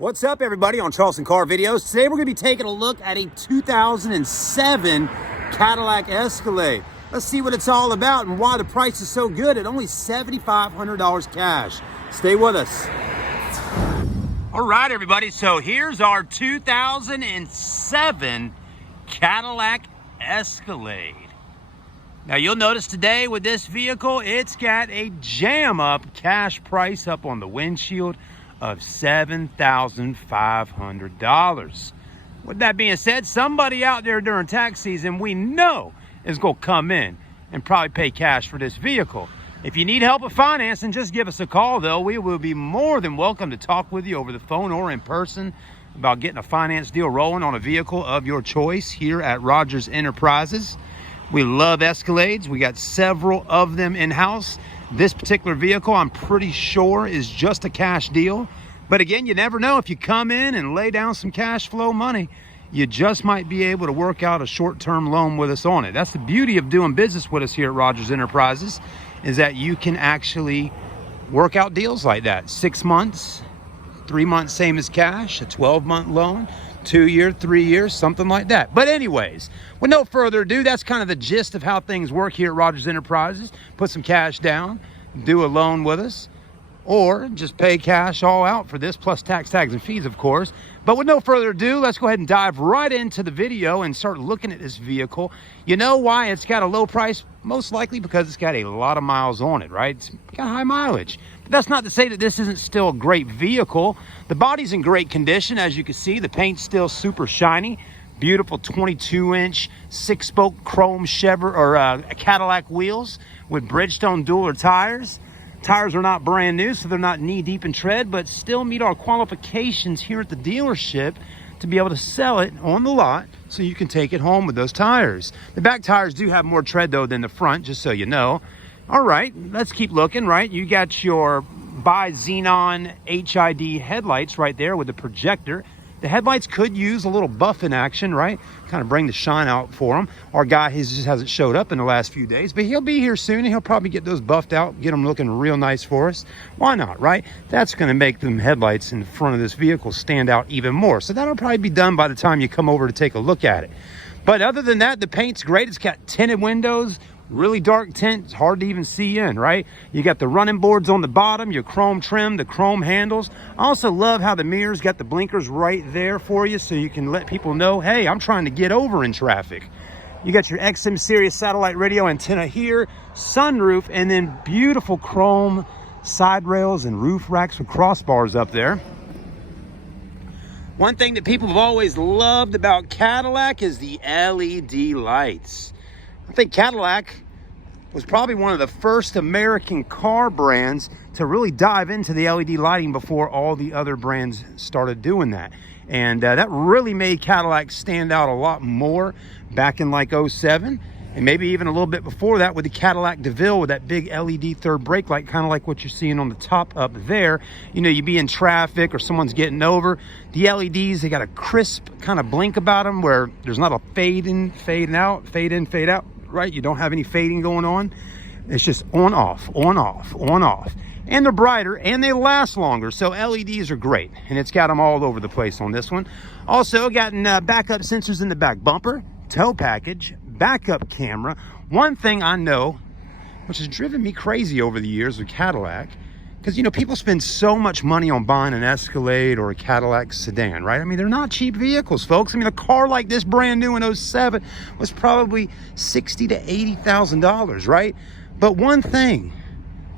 What's up, everybody, on Charleston Car Videos. Today we're going to be taking a look at a 2007 Cadillac Escalade. Let's see what it's all about and why the price is so good at only $7,500 cash. Stay with us. All right, everybody, so here's our 2007 Cadillac Escalade. Now, you'll notice today with this vehicle, it's got a jam-up cash price up on the windshield of $7,500. With that being said, somebody out there during tax season we know is going to come in and probably pay cash for this vehicle. If you need help with financing, just give us a call, though. We will be more than welcome to talk with you over the phone or in person about getting a finance deal rolling on a vehicle of your choice here at Rogers Enterprises. We love Escalades. We got several of them in-house. This particular vehicle, I'm pretty sure, is just a cash deal. But again, you never know. If you come in and lay down some cash flow money, you just might be able to work out a short-term loan with us on it. That's the beauty of doing business with us here at Rogers Enterprises, is that you can actually work out deals like that. 6 months, 3 months, same as cash, a 12-month loan, 2 year, 3 years, something like that. But anyways, with no further ado, that's kind of the gist of how things work here at Rogers Enterprises. Put some cash down, do a loan with us, or just pay cash all out for this, plus tax, tags, and fees, of course. But with no further ado, let's go ahead and dive right into the video and start looking at this vehicle. You know why it's got a low price? Most likely because it's got a lot of miles on it, right? It's got high mileage. But that's not to say that this isn't still a great vehicle. The body's in great condition. As you can see, the paint's still super shiny. Beautiful 22-inch 6-spoke chrome Cadillac wheels with Bridgestone dual tires. Tires are not brand new, so they're not knee-deep in tread, but still meet our qualifications here at the dealership to be able to sell it on the lot so you can take it home with those tires. The back tires do have more tread, though, than the front, just so you know. All right, let's keep looking, right? You got your bi-xenon HID headlights right there with the projector. The headlights could use a little buffing action, right? Kind of bring the shine out for them. Our guy just hasn't showed up in the last few days, but he'll be here soon, and he'll probably get those buffed out, get them looking real nice for us. Why not, right? That's going to make them headlights in the front of this vehicle stand out even more. So that'll probably be done by the time you come over to take a look at it. But other than that, the paint's great. It's got tinted windows. Really dark tint, it's hard to even see in, right? You got the running boards on the bottom, your chrome trim, the chrome handles. I also love how the mirrors got the blinkers right there for you so you can let people know, hey, I'm trying to get over in traffic. You got your XM Sirius satellite radio antenna here, sunroof, and then beautiful chrome side rails and roof racks with crossbars up there. One thing that people have always loved about Cadillac is the LED lights. I think Cadillac was probably one of the first American car brands to really dive into the LED lighting before all the other brands started doing that. And that really made Cadillac stand out a lot more back in like 07. And maybe even a little bit before that with the Cadillac DeVille with that big LED third brake light, kind of like what you're seeing on the top up there. You know, you be in traffic or someone's getting over. The LEDs, they got a crisp kind of blink about them where there's not a fade in, fade out, right? You don't have any fading going on. It's just on, off, on, off, on, off. And they're brighter and they last longer. So LEDs are great. And it's got them all over the place on this one. Also gotten backup sensors in the back bumper, tow package, backup camera. One thing I know, which has driven me crazy over the years with Cadillac, because, you know, people spend so much money on buying an Escalade or a Cadillac sedan, right? I mean, they're not cheap vehicles, folks. I mean, a car like this brand new in 07 was probably $60,000 to $80,000, right? But one thing,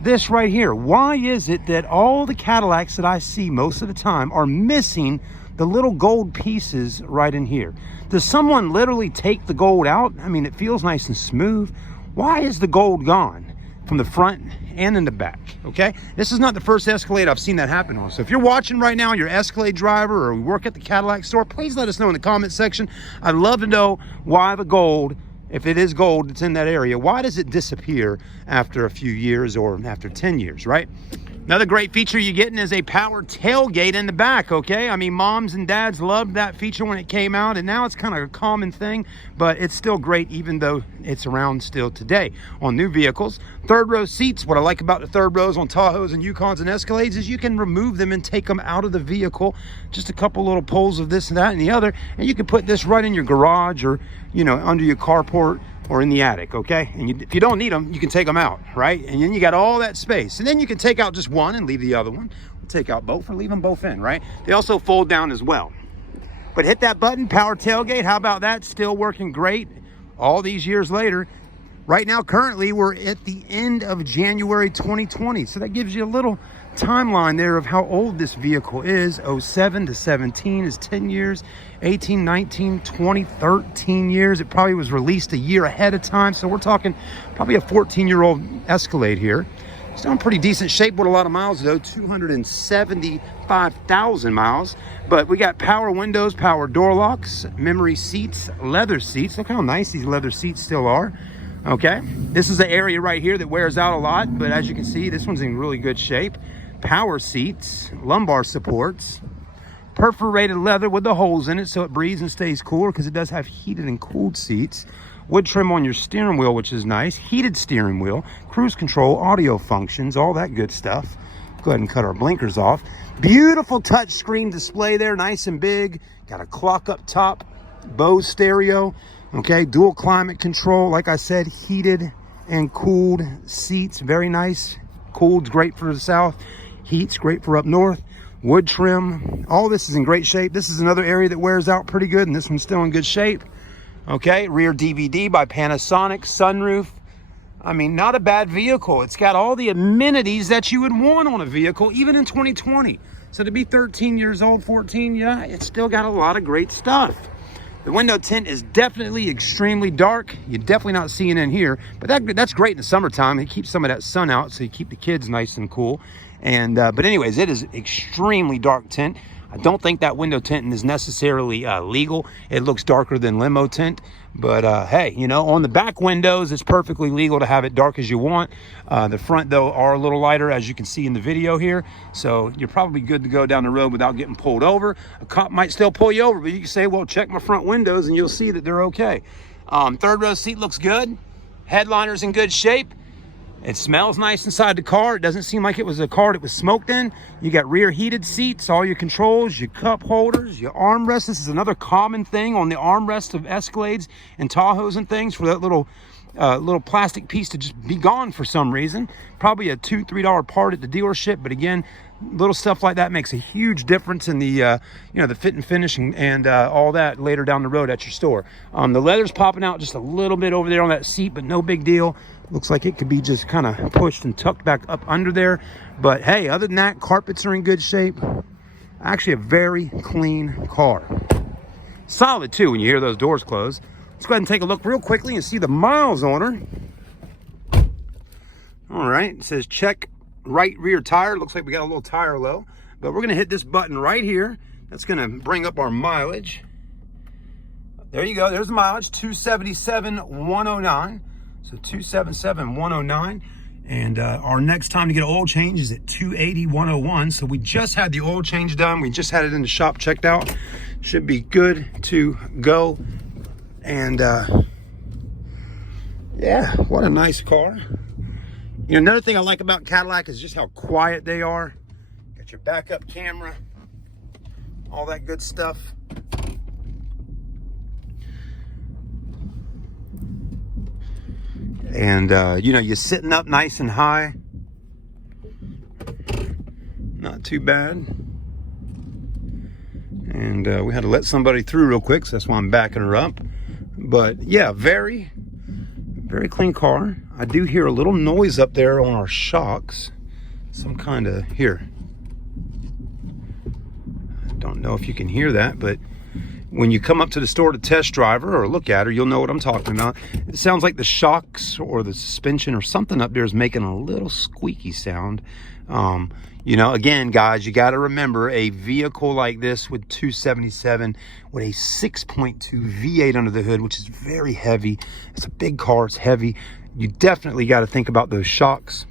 this right here, why is it that all the Cadillacs that I see most of the time are missing the little gold pieces right in here? Does someone literally take the gold out? I mean, it feels nice and smooth. Why is the gold gone from the front and in the back? Okay, this is not the first Escalade I've seen that happen on. So if you're watching right now, you're an Escalade driver or we work at the Cadillac store, please let us know in the comment section. I'd love to know why the gold, if it is gold that's in that area, why does it disappear after a few years or after 10 years, right? Another great feature you're getting is a power tailgate in the back, okay? I mean, moms and dads loved that feature when it came out, and now it's kind of a common thing, but it's still great even though it's around still today on new vehicles. Third row seats, what I like about the third rows on Tahoes and Yukons and Escalades is you can remove them and take them out of the vehicle. Just a couple little pulls of this and that and the other, and you can put this right in your garage or, you know, under your carport or in the attic, okay? And if you don't need them, you can take them out, right? And then you got all that space. And then you can take out just one and leave the other one. Take out both or leave them both in, right? They also fold down as well. But hit that button, power tailgate. How about that? Still working great all these years later. Right now, currently, we're at the end of January 2020. So that gives you a little timeline there of how old this vehicle is. 07 to 17 is 10 years. 18, 19, 20, 13 years. It probably was released a year ahead of time. So we're talking probably a 14-year-old Escalade here. Still in pretty decent shape with a lot of miles though, 275,000 miles. But we got power windows, power door locks, memory seats, leather seats. Look how nice these leather seats still are. Okay, this is the area right here that wears out a lot, but as you can see, this one's in really good shape. Power seats, lumbar supports, perforated leather with the holes in it so it breathes and stays cooler because it does have heated and cooled seats. Wood trim on your steering wheel, which is nice. Heated steering wheel, cruise control, audio functions, all that good stuff. Go ahead and cut our blinkers off. Beautiful touch screen display there, nice and big. Got a clock up top, Bose stereo. Okay, dual climate control. Like I said, heated and cooled seats, very nice. Cooled's great for the south. Heat's great for up north. Wood trim, all this is in great shape. This is another area that wears out pretty good, and this one's still in good shape. Okay, rear DVD by Panasonic, sunroof. I mean, not a bad vehicle. It's got all the amenities that you would want on a vehicle, even in 2020. So to be 13 years old, 14, yeah, it's still got a lot of great stuff. The window tint is definitely extremely dark. You're definitely not seeing in here, but that's great in the summertime. It keeps some of that sun out, so you keep the kids nice and cool. And but anyways, it is extremely dark tint. I don't think that window tinting is necessarily legal. It looks darker than limo tint, but hey, you know, on the back windows, it's perfectly legal to have it dark as you want. The front, though, are a little lighter, as you can see in the video here. So you're probably good to go down the road without getting pulled over. A cop might still pull you over, but you can say, well, check my front windows, and you'll see that they're okay. Third row seat looks good. Headliner's in good shape. It smells nice inside the car. It doesn't seem like it was a car that was smoked in. You got rear heated seats, all your controls, your cup holders, your armrests. This is another common thing on the armrest of Escalades and Tahoes and things, for that little plastic piece to just be gone for some reason. Probably a $2, $3 part at the dealership, but again, little stuff like that makes a huge difference in the you know, the fit and finish and all that later down the road at your store. The leather's popping out just a little bit over there on that seat, but no big deal. Looks like it could be just kind of pushed and tucked back up under there. But hey, other than that, carpets are in good shape. Actually a very clean car. Solid too when you hear those doors close. Let's go ahead and take a look real quickly and see the miles on her. All right, it says check right rear tire. Looks like we got a little tire low, but we're gonna hit this button right here. That's gonna bring up our mileage. There you go, there's the mileage, 277,109. So 277,109. And our next time to get an oil change is at 280,101. So we just had the oil change done. We just had it in the shop checked out. Should be good to go. And yeah, what a nice car. You know, another thing I like about Cadillac is just how quiet they are. Got your backup camera, all that good stuff. And you know, you're sitting up nice and high. Not too bad. And we had to let somebody through real quick, so that's why I'm backing her up. But yeah, very clean car. I do hear a little noise up there on our shocks. Some kind of, here. I don't know if you can hear that, but when you come up to the store to test drive her or look at her, you'll know what I'm talking about. It sounds like the shocks or the suspension or something up there is making a little squeaky sound. You know, again, guys, you got to remember a vehicle like this with 277 with a 6.2 V8 under the hood, which is very heavy. It's a big car, it's heavy. You definitely got to think about those shocks,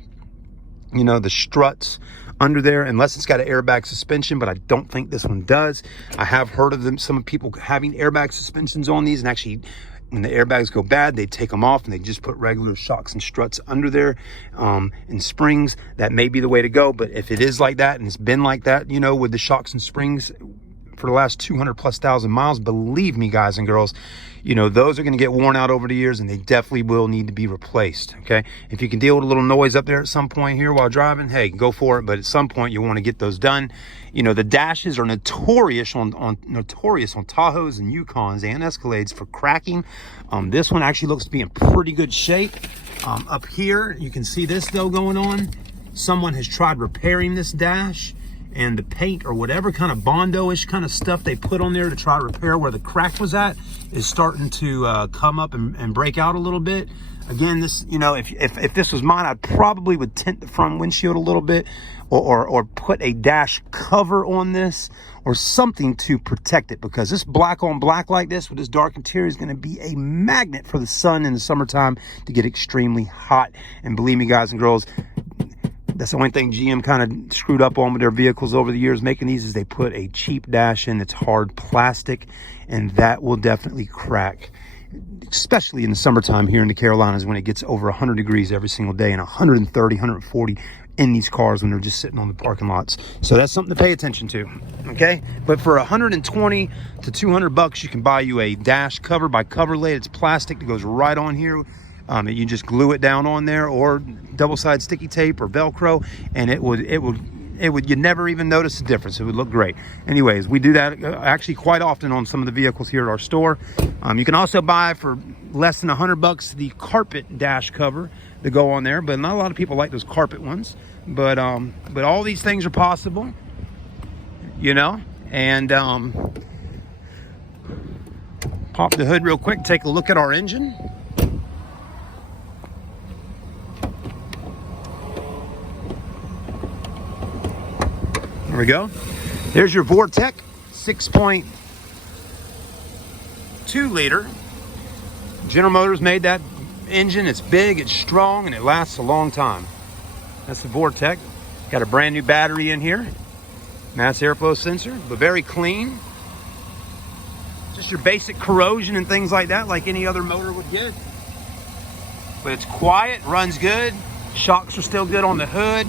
you know, the struts. under there, unless it's got an airbag suspension, but I don't think this one does. I have heard of them, some people having airbag suspensions on these, and actually when the airbags go bad, they take them off and they just put regular shocks and struts under there, and springs. That may be the way to go. But if it is like that, and it's been like that, you know, with the shocks and springs for the last 200,000+ miles, believe me, guys and girls, you know, those are going to get worn out over the years, and they definitely will need to be replaced. Okay, if you can deal with a little noise up there at some point here while driving, hey, go for it. But at some point you want to get those done. You know, the dashes are notorious on Tahoes and Yukons and Escalades for cracking. This one actually looks to be in pretty good shape. Up here you can see this though going on. Someone has tried repairing this dash, and the paint or whatever kind of Bondo-ish kind of stuff they put on there to try to repair where the crack was at is starting to come up and break out a little bit. Again, this, you know, if this was mine, I probably would tint the front windshield a little bit, or put a dash cover on this or something to protect it, because this black on black like this with this dark interior is going to be a magnet for the sun in the summertime to get extremely hot. And believe me, guys and girls, that's the only thing GM kind of screwed up on with their vehicles over the years making these, is they put a cheap dash in that's hard plastic, and that will definitely crack, especially in the summertime here in the Carolinas when it gets over 100 degrees every single day, and 130, 140 in these cars when they're just sitting on the parking lots. So that's something to pay attention to, okay? But for 120 to 200 bucks, you can buy you a dash cover by Coverlate. It's plastic that goes right on here. You just glue it down on there, or double-sided sticky tape or Velcro, and it would you'd never even notice the difference. It would look great. Anyways, we do that actually quite often on some of the vehicles here at our store. You can also buy for less than 100 bucks the carpet dash cover to go on there, but not a lot of people like those carpet ones. But all these things are possible, you know. And pop the hood real quick, take a look at our engine. There we go. There's your Vortec 6.2 liter. General Motors made that engine. It's big, it's strong, and it lasts a long time. That's the Vortec. Got a brand new battery in here. Mass airflow sensor, but very clean. Just your basic corrosion and things like that, like any other motor would get. But it's quiet, runs good. Shocks are still good on the hood.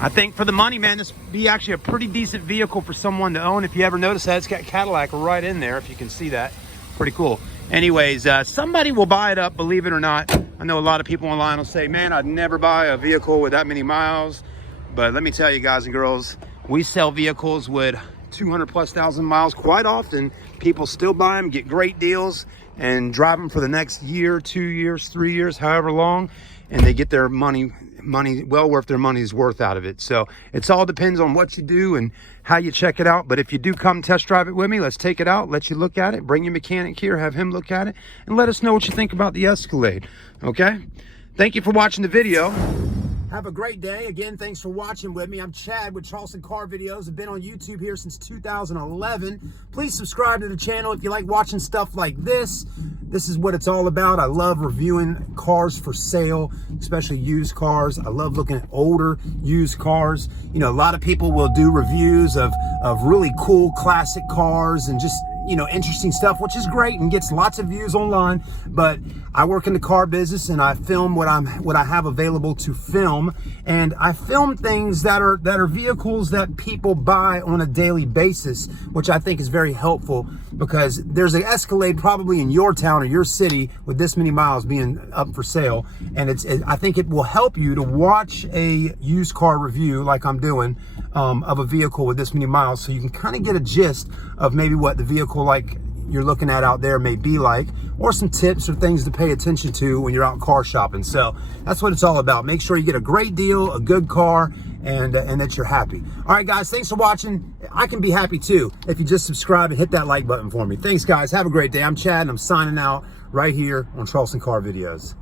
I think for the money, man, this would be actually a pretty decent vehicle for someone to own. If you ever notice that, it's got Cadillac right in there, if you can see that. Pretty cool. Anyways, somebody will buy it up, believe it or not. I know a lot of people online will say, man, I'd never buy a vehicle with that many miles. But let me tell you, guys and girls, we sell vehicles with 200,000+ miles quite often. People still buy them, get great deals, and drive them for the next year, 2 years, 3 years, however long, and they get their money well worth their money's worth out of it. So it's all depends on what you do and how you check it out. But if you do come test drive it with me, let's take it out, let you look at it, bring your mechanic here, have him look at it, and let us know what you think about the Escalade. Okay, thank you for watching the video. Have a great day. Again, thanks for watching with me. I'm Chad with Charleston Car Videos. I've been on YouTube here since 2011. Please subscribe to the channel if you like watching stuff like this. This is what it's all about. I love reviewing cars for sale, especially used cars. I love looking at older used cars. You know, a lot of people will do reviews of really cool classic cars and just, you know, interesting stuff, which is great and gets lots of views online. But I work in the car business and I film what I have available to film, and I film things that are vehicles that people buy on a daily basis, which I think is very helpful, because there's an Escalade probably in your town or your city with this many miles being up for sale, and I think it will help you to watch a used car review like I'm doing of a vehicle with this many miles, so you can kind of get a gist of maybe what the vehicle like you're looking at out there may be like, or some tips or things to pay attention to when you're out car shopping. So that's what it's all about. Make sure you get a great deal, a good car, and that you're happy. All right, guys, thanks for watching. I can be happy too if you just subscribe and hit that like button for me. Thanks, guys. Have a great day. I'm Chad, and I'm signing out right here on Charleston Car Videos.